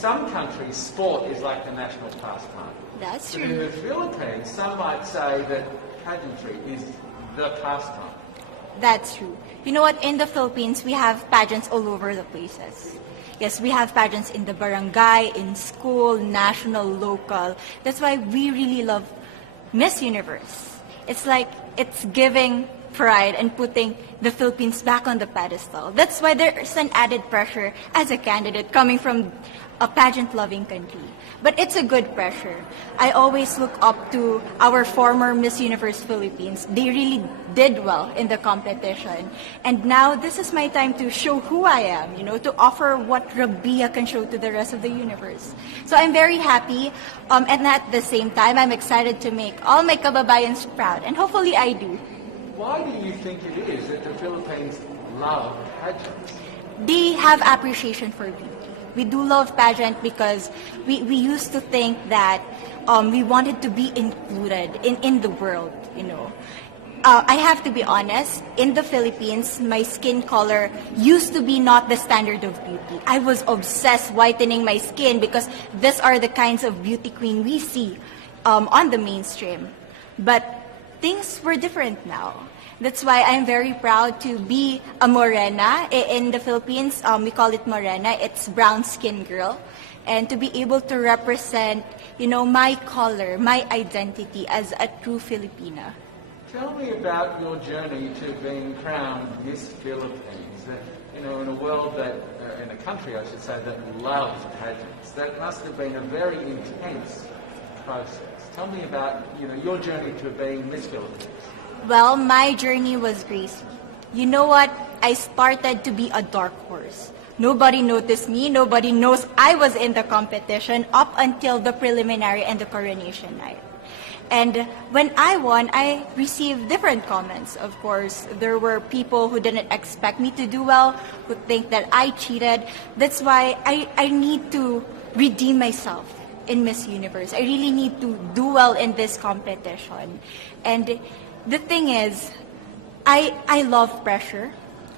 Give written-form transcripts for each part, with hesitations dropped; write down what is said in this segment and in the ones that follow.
some countries, sport is like the national pastime. That's But in true. the Philippines, some might say that pageantry is the pastime. That's true. You know what? In the Philippines, we have pageants all over the places. Yes, we have pageants in the barangay, in school, national, local. That's why we really love Miss Universe. It's like it's giving pride and putting the Philippines back on the pedestal. That's why there's an added pressure as a candidate coming from a pageant-loving country. But it's a good pressure. I always look up to our former Miss Universe Philippines. They really did well in the competition. And now this is my time to show who I am, to offer what Rabiya can show to the rest of the universe. So I'm very happy, and at the same time, I'm excited to make all my kababayans proud. And hopefully I do. Why do you think it is that the Philippines love pageants? They have appreciation for beauty. We do love pageant because we used to think that we wanted to be included in the world, I have to be honest, in the Philippines, my skin color used to be not the standard of beauty. I was obsessed whitening my skin because these are the kinds of beauty queen we see on the mainstream. But things were different now. That's why I'm very proud to be a morena. In the Philippines, we call it morena. It's brown skin girl. And to be able to represent, my color, my identity as a true Filipina. Tell me about your journey to being crowned Miss Philippines. In a world that, in a country I should say, that loves pageants. That must have been a very intense process. Tell me about, your journey to being Miss Philippines. Well, my journey was crazy. You know what? I started to be a dark horse. Nobody noticed me. Nobody knows I was in the competition up until the preliminary and the coronation night. And when I won, I received different comments. Of course, there were people who didn't expect me to do well, who think that I cheated. That's why I need to redeem myself in Miss Universe. I really need to do well in this competition. And the thing is, I love pressure.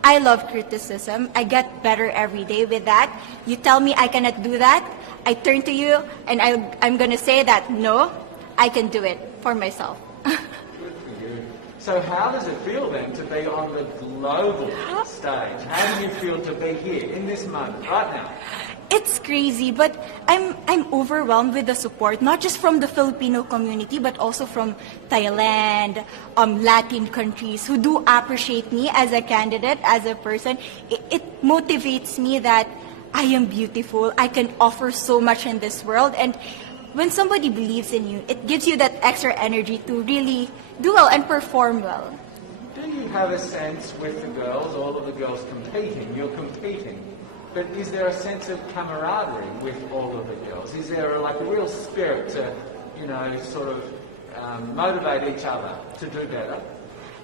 I love criticism. I get better every day with that. You tell me I cannot do that, I turn to you and I'm going to say that, no, I can do it for myself. Good for you. So how does it feel then to be on the global stage? How do you feel to be here in this moment, right now? It's crazy, but I'm overwhelmed with the support, not just from the Filipino community, but also from Thailand, Latin countries who do appreciate me as a candidate, as a person. It motivates me that I am beautiful, I can offer so much in this world, and when somebody believes in you, it gives you that extra energy to really do well and perform well. Do you have a sense with the girls, all of the girls competing, you're competing, but is there a sense of camaraderie with all of the girls? Is there a real spirit to, sort of motivate each other to do better?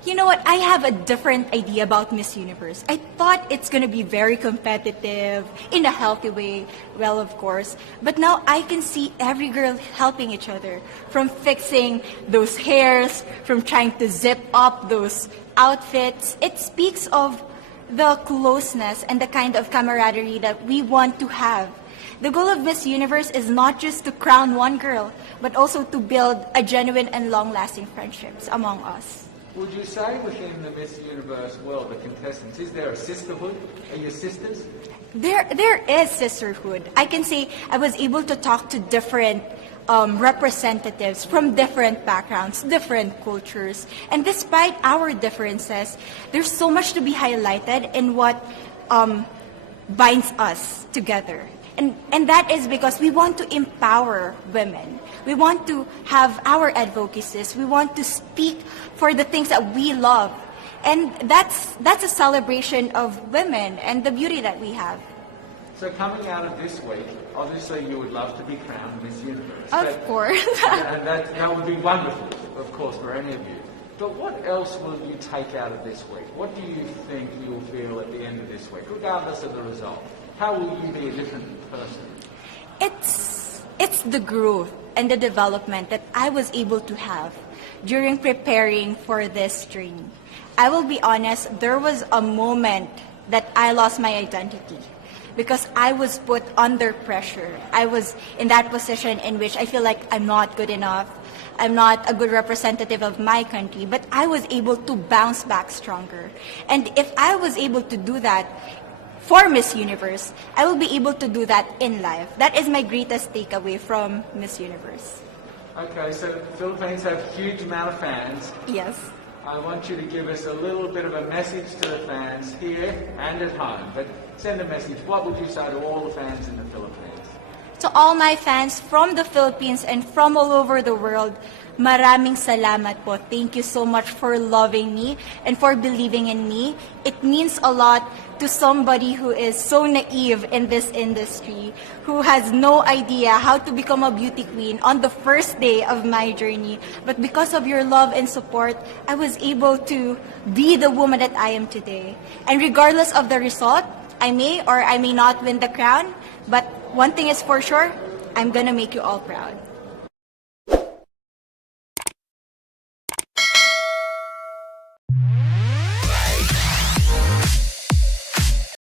You know what? I have a different idea about Miss Universe. I thought it's going to be very competitive, in a healthy way, well, of course. But now I can see every girl helping each other, from fixing those hairs, from trying to zip up those outfits. It speaks of the closeness and the kind of camaraderie that we want to have. The goal of Miss Universe is not just to crown one girl, but also to build a genuine and long-lasting friendships among us. Would you say within the Miss Universe world, the contestants, is there a sisterhood? Are you sisters? There is sisterhood. I can say I was able to talk to different representatives from different backgrounds, different cultures. And despite our differences, there's so much to be highlighted in what binds us together. And that is because we want to empower women. We want to have our advocacies. We want to speak for the things that we love. And that's a celebration of women and the beauty that we have. So coming out of this week, obviously you would love to be crowned Miss Universe. Of course. And that would be wonderful, of course, for any of you. But what else will you take out of this week? What do you think you'll feel at the end of this week, regardless of the result? How will you be a different person? It's the growth and the development that I was able to have during preparing for this dream. I will be honest, there was a moment that I lost my identity. because I was put under pressure. I was in that position in which I feel like I'm not good enough. I'm not a good representative of my country, but I was able to bounce back stronger. And if I was able to do that for Miss Universe, I will be able to do that in life. That is my greatest takeaway from Miss Universe. Okay, so the Philippines have a huge amount of fans. Yes. I want you to give us a little bit of a message to the fans here and at home. But send a message. What would you say to all the fans in the Philippines? To all my fans from the Philippines and from all over the world, maraming salamat po. Thank you so much for loving me and for believing in me. It means a lot to somebody who is so naive in this industry, who has no idea how to become a beauty queen on the first day of my journey. But because of your love and support, I was able to be the woman that I am today. And regardless of the result, I may or I may not win the crown, but one thing is for sure, I'm gonna make you all proud.